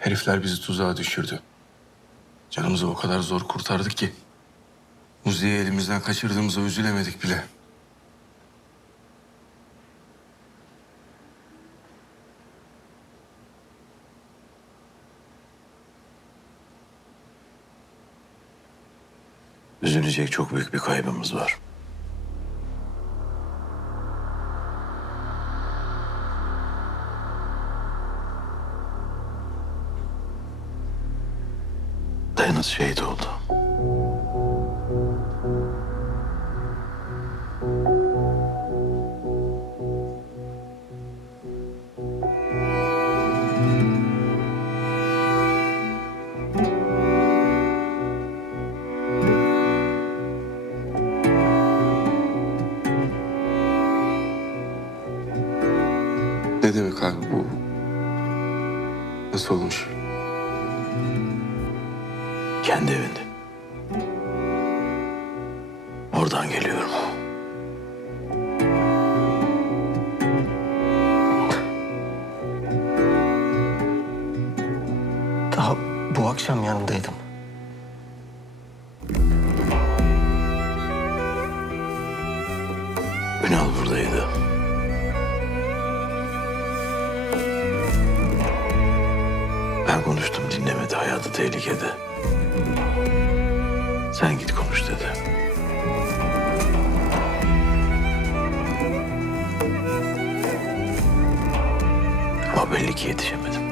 Herifler bizi tuzağa düşürdü. Canımızı o kadar zor kurtardık ki. Muzi'yi elimizden kaçırdığımıza üzülemedik bile. Üzülecek çok büyük bir kaybımız var. Dayınız şehit oldu. Ne demek abi bu? Nasıl olmuş? Kendi evinde. Oradan geliyorum. Daha bu akşam yanındaydım. Ünal buradaydı. Ben konuştum dinlemedi. Hayatı tehlikede. Dedi. Ama yetişemedim.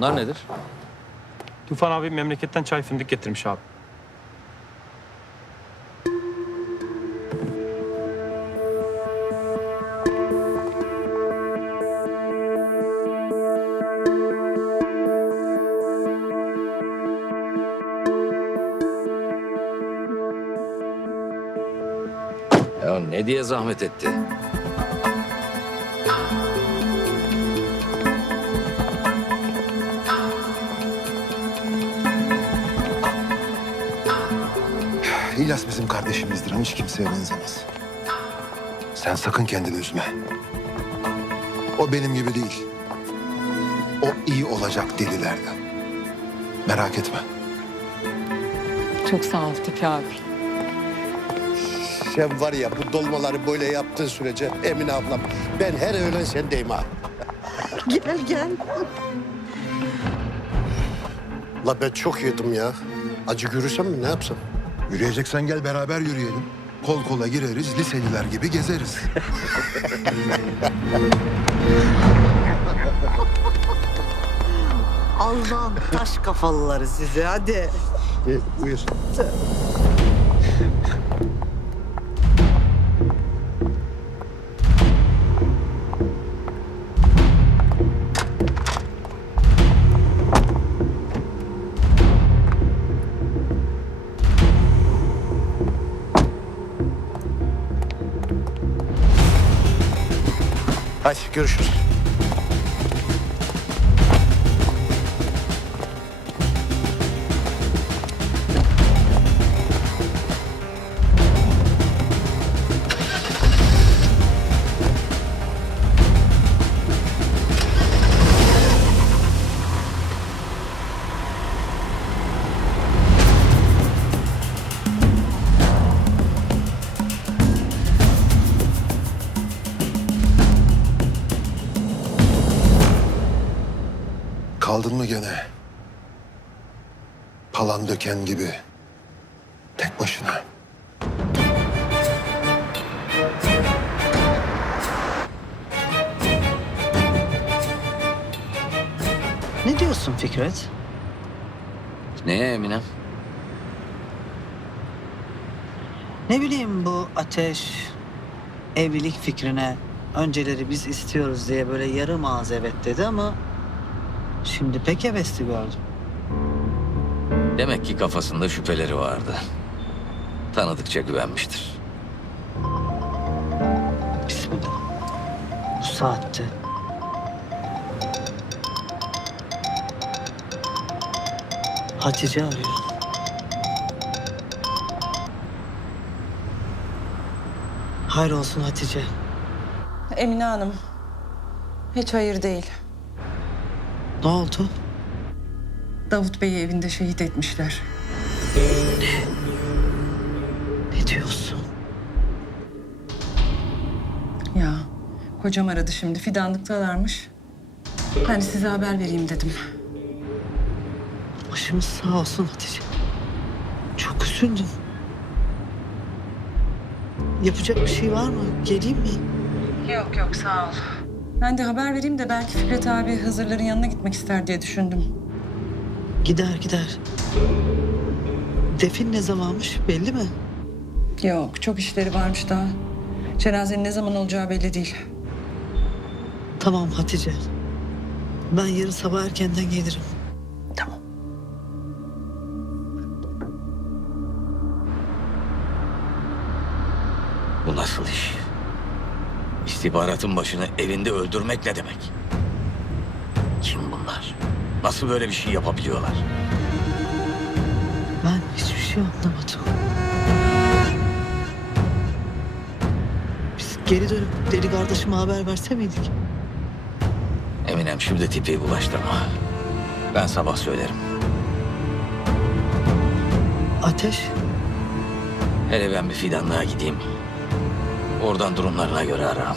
Bunlar nedir? Tufan abi memleketten çay fındık getirmiş abi. Ya ne diye zahmet etti? İlyas bizim kardeşimizdir ama hiç kimseye benzemez. Sen sakın kendini üzme. O benim gibi değil. O iyi olacak delilerden. Merak etme. Çok sağ ol Tipi abi. Sen var ya bu dolmaları böyle yaptığın sürece Emine ablam ben her öğlen sendeyim ha. Gel gel. La ben çok yedim ya. Acı görürsem mi ne yapsam? Yürüyeceksen gel beraber yürüyelim. Kol kola gireriz, liseliler gibi gezeriz. Allah'ın taş kafalıları size hadi. E, buyur. Hadi görüşürüz. Kaldın mı gene? Palan döken gibi. Tek başına. Ne diyorsun Fikret? Neye Eminem? Ne bileyim bu ateş, evlilik fikrine önceleri biz istiyoruz diye böyle yarım ağız evet dedi ama şimdi pek hevesli gördüm. Demek ki kafasında şüpheleri vardı. Tanıdıkça güvenmiştir. Bismillah. Bu saatte. Hatice arıyor. Hayır olsun Hatice. Emine Hanım. Hiç hayır değil. Ne oldu? Davut Bey'i evinde şehit etmişler. Ne diyorsun? Ya kocam aradı şimdi fidanlıktalarmış. Hani size haber vereyim dedim. Başımız sağ olsun Hatice. Çok üzüldüm. Yapacak bir şey var mı? Geleyim mi? Yok yok sağ ol. Ben de haber vereyim de belki Fikret abi Hızırların yanına gitmek ister diye düşündüm. Gider gider. Defin ne zamanmış belli mi? Yok çok işleri varmış daha. Cenazenin ne zaman olacağı belli değil. Tamam Hatice. Ben yarın sabah erkenden gelirim. Tamam. Bu nasıl iş? İstihbaratın başını evinde öldürmek ne demek? Kim bunlar? Nasıl böyle bir şey yapabiliyorlar? Ben hiçbir şey anlamadım. Biz geri dönüp deli kardeşime haber verse miydik? Eminem şimdi tipi bulaştırma. Ben sabah söylerim. Ateş Hele ben bir fidanlığa gideyim. Oradan durumlarına göre ararım.